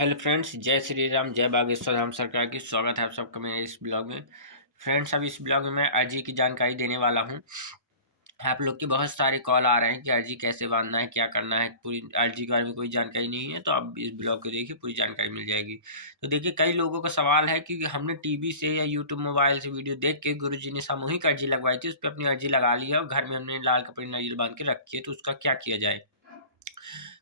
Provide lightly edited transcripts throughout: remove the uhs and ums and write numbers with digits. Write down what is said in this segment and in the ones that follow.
Hello friends, जय श्री राम, जय बागेश्वर धाम सरकार की। स्वागत है आप सबका मेरे इस ब्लॉग में। फ्रेंड्स, अब इस ब्लॉग में मैं अर्जी की जानकारी देने वाला हूं। आप लोग के बहुत सारे कॉल आ रहे हैं कि अर्जी कैसे बांधना है, क्या करना है। पूरी अर्जी के बारे में कोई जानकारी नहीं है, तो आप इस ब्लॉग को देखिए, पूरी जानकारी मिल जाएगी। तो देखिए, कई लोगों का सवाल है कि हमने टीवी से या यूट्यूब मोबाइल से वीडियो देख के गुरुजी ने सामूहिक अर्जी लगवाई थी, उस पर अपनी अर्जी लगा ली है और घर में हमने लाल कपड़े नारियल बांध के रखी है, तो उसका क्या किया जाए।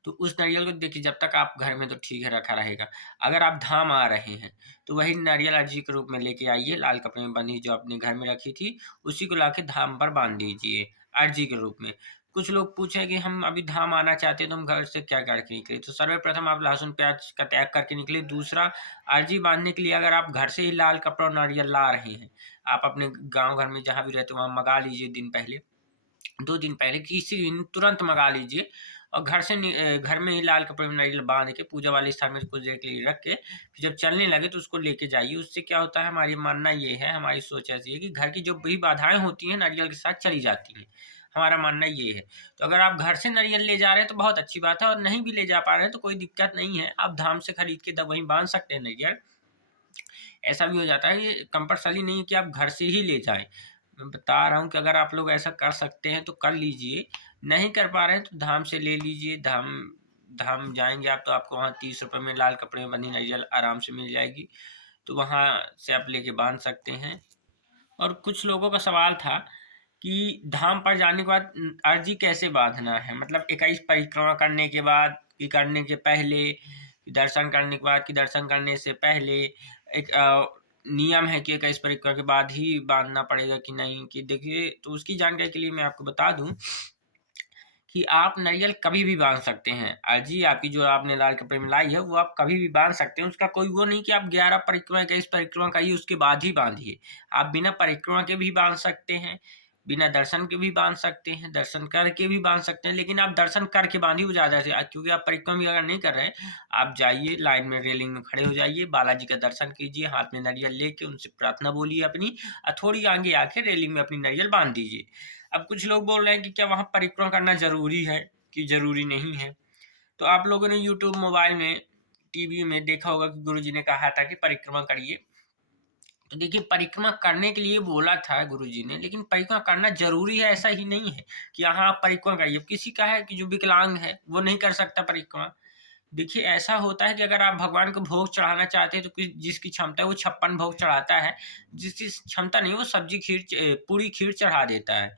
तो उस नारियल को देखिए, जब तक आप घर में तो ठीक है रखा रहेगा। अगर आप धाम आ रहे हैं तो वही नारियल अर्जी के रूप में लेके आइए, लाल कपड़े में बंधी जो आपने घर में रखी थी उसी को लाके धाम पर बांध दीजिए अर्जी के रूप में। कुछ लोग पूछे कि हम अभी धाम आना चाहते हैं तो हम घर से क्या करके निकले, तो सर्वप्रथम आप लहसुन प्याज का त्याग करके निकले। दूसरा, अर्जी बांधने के लिए अगर आप घर से ही लाल कपड़ा और नारियल ला रहे हैं, आप अपने गांव घर में जहां भी रहते हो वहां मंगा लीजिए। दिन पहले, 2 दिन पहले किसी दिन तुरंत मँगा लीजिए और घर में ही लाल कपड़े में नारियल बाँध के पूजा वाले स्थान में कुछ देर के लिए रख के, फिर जब चलने लगे तो उसको लेके जाइए। उससे क्या होता है, हमारी मानना ये है, हमारी सोच ऐसी है कि घर की जो भी बाधाएँ होती हैं नारियल के साथ चली जाती हैं। हमारा मानना ये है। तो अगर आप घर से नारियल ले जा रहे हैं तो बहुत अच्छी बात है, और नहीं भी ले जा पा रहे हैं तो कोई दिक्कत नहीं है। आप धाम से खरीद के तब वहीं बाँध सकते हैं नारियल। ऐसा भी हो जाता है, ये कंपल्सरी नहीं है कि आप घर से ही ले जाएँ। मैं बता रहा हूँ कि अगर आप लोग ऐसा कर सकते हैं तो कर लीजिए, नहीं कर पा रहे हैं तो धाम से ले लीजिए। धाम धाम जाएँगे आप तो आपको वहाँ ₹30 में लाल कपड़े में बंधी नारियल आराम से मिल जाएगी, तो वहाँ से आप लेके बाँध सकते हैं। और कुछ लोगों का सवाल था कि धाम पर जाने के बाद अर्जी कैसे बाँधना है? मतलब 21 परिक्रमा करने के बाद कि करने के पहले, कि दर्शन करने के बाद कि दर्शन करने से पहले। एक नियम है कि 21 परिक्रमा के बाद ही बाँधना पड़ेगा कि नहीं, कि देखिए, तो उसकी जानकारी के लिए मैं आपको बता दूँ कि आप नारियल कभी भी बाँध सकते हैं। अर्जी आपकी जो आपने लाल कपड़े में लाई है, वो आप कभी भी बाँध सकते हैं। उसका कोई वो नहीं कि आप 11 परिक्रमा, 21 परिक्रमा करिए उसके बाद ही बाँधिए। आप बिना परिक्रमा के भी बाँध सकते हैं, बिना दर्शन के भी बाँध सकते हैं, दर्शन करके भी बाँध सकते हैं, लेकिन आप दर्शन करके बाँधिए, वो ज़्यादा से क्योंकि आप परिक्रमा भी अगर नहीं कर रहे हैं, आप जाइए लाइन में, रेलिंग में खड़े हो जाइए, बालाजी का दर्शन कीजिए, हाथ में नारियल लेके उनसे प्रार्थना बोलिए अपनी, थोड़ी आगे आके रेलिंग में अपनी नारियल बाँध दीजिए। अब कुछ लोग बोल रहे हैं कि क्या वहाँ परिक्रमा करना ज़रूरी है, कि ज़रूरी नहीं है? तो आप लोगों ने यूट्यूब, मोबाइल में, टीवी में देखा होगा कि गुरुजी ने कहा था कि परिक्रमा करिए। तो देखिए, परिक्रमा करने के लिए बोला था गुरुजी ने, लेकिन परिक्रमा करना ज़रूरी है ऐसा ही नहीं है कि हाँ, आप परिक्रमा करिए। अब किसी का है कि जो विकलांग है, वो नहीं कर सकता परिक्रमा। देखिए, ऐसा होता है कि अगर आप भगवान को भोग चढ़ाना चाहते हैं तो जिसकी क्षमता है वो 56 भोग चढ़ाता है, जिसकी क्षमता नहीं है वो सब्जी खीर पूरी खीर चढ़ा देता है।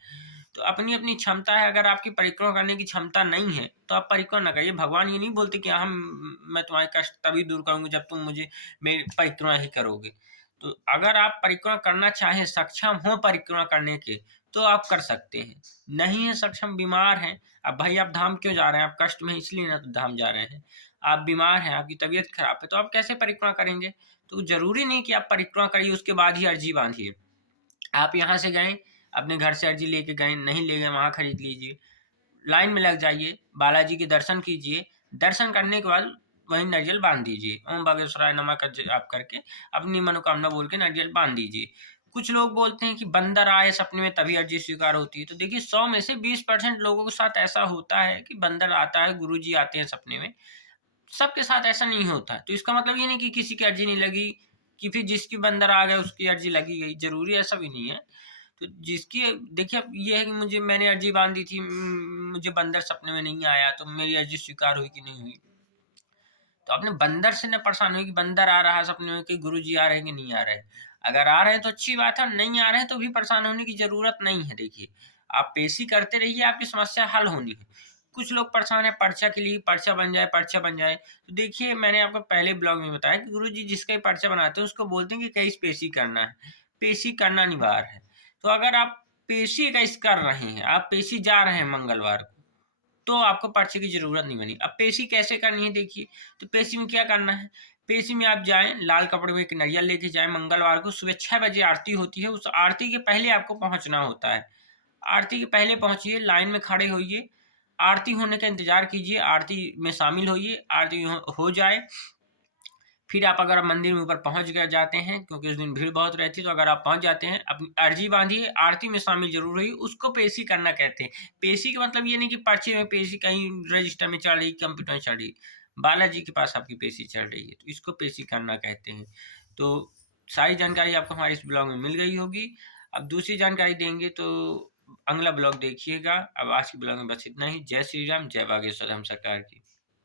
तो अपनी-अपनी क्षमता है, अगर आपकी परिक्रमा करने की क्षमता नहीं है, तो आप परिक्रमा ना करिए। भगवान ये नहीं बोलते कि मैं तुम्हारे कष्ट तभी दूर करूँगा जब तुम मुझे मेरी परिक्रमा ही करोगे। तो अगर आप परिक्रमा करना चाहें, सक्षम हो परिक्रमा करने के, तो आप कर सकते हैं। नहीं है सक्षम, बीमार हैं, अब भाई आप धाम क्यों जा रहे हैं? आप कष्ट में इसलिए ना तो धाम जा रहे हैं। आप बीमार हैं, आपकी तबीयत खराब है, तो आप कैसे परिक्रमा करेंगे? तो ज़रूरी नहीं कि आप परिक्रमा करिए उसके बाद ही अर्जी बाँधिए। आप यहाँ से गए, अपने घर से अर्जी लेके गए, नहीं ले गए वहाँ खरीद लीजिए। लाइन में लग जाइए, बालाजी के दर्शन कीजिए, दर्शन करने के बाद वहीं नारियल बाँध दीजिए। ओम बागेश्वराय नमः का जाप करके अपनी मनोकामना बोल के नारियल बाँध दीजिए। कुछ लोग बोलते हैं कि बंदर आए सपने में तभी अर्जी स्वीकार होती है। तो देखिए, 100 में से 20% लोगों के साथ ऐसा होता है कि बंदर आता है, गुरुजी आते हैं सपने में। सबके साथ ऐसा नहीं होता है। तो इसका मतलब ये नहीं कि किसी की अर्जी नहीं लगी, कि फिर जिसकी बंदर आ गए उसकी अर्जी लगी गई, ज़रूरी ऐसा भी नहीं है। तो जिसकी, देखिए, अब ये है कि मैंने अर्जी बाँधी थी, मुझे बंदर सपने में नहीं आया, तो मेरी अर्जी स्वीकार हुई कि नहीं हुई? तो अपने बंदर से ना परेशान होइए कि बंदर आ रहा है सपने में, कि गुरुजी आ रहे हैं कि नहीं आ रहे हैं। अगर आ रहे हैं तो अच्छी बात है, नहीं आ रहे हैं तो भी परेशान होने की ज़रूरत नहीं है। देखिए, आप पेशी करते रहिए, आपकी समस्या हल होनी है। कुछ लोग परेशान हैं पर्चा के लिए, पर्चा बन जाए, पर्चा बन जाए। तो देखिए, मैंने आपको पहले ब्लॉग में बताया कि गुरुजी जिसका भी पर्चा बनाते हैं उसको बोलते हैं कि 21 पेशी करना है। पेशी करना अनिवार्य है। तो अगर आप पेशी 21 कर रहे हैं, आप पेशी जा रहे हैं मंगलवार को, तो आपको पर्चे की ज़रूरत नहीं बनी। अब पेशी कैसे करनी है देखिए, तो पेशी में क्या करना है, पेशी में आप जाएँ, लाल कपड़े में एक नारियल लेके जाएँ, मंगलवार को सुबह 6 बजे आरती होती है, उस आरती के पहले आपको पहुँचना होता है। आरती के पहले पहुँचिए, लाइन में खड़े होइए, आरती होने का इंतज़ार कीजिए, आरती में शामिल होइए, आरती हो जाए, फिर आप अगर मंदिर में ऊपर पहुँच गए जाते हैं, क्योंकि उस दिन भीड़ बहुत रहती है, तो अगर आप पहुँच जाते हैं, अपनी अर्जी बाँधिए, आरती में शामिल ज़रूर होइए, उसको पेशी करना कहते हैं। पेशी का मतलब ये नहीं कि पर्चे में पेशी कहीं रजिस्टर में चढ़ रही, कंप्यूटर में चढ़ रही। बालाजी के पास आपकी पेशी चल रही है, तो इसको पेशी करना कहते हैं। तो सारी जानकारी आपको हमारे इस ब्लॉग में मिल गई होगी। अब दूसरी जानकारी देंगे तो अगला ब्लॉग देखिएगा। अब आज के ब्लॉग में बस इतना ही। जय श्री राम, जय बागेश्वर धाम सरकार की।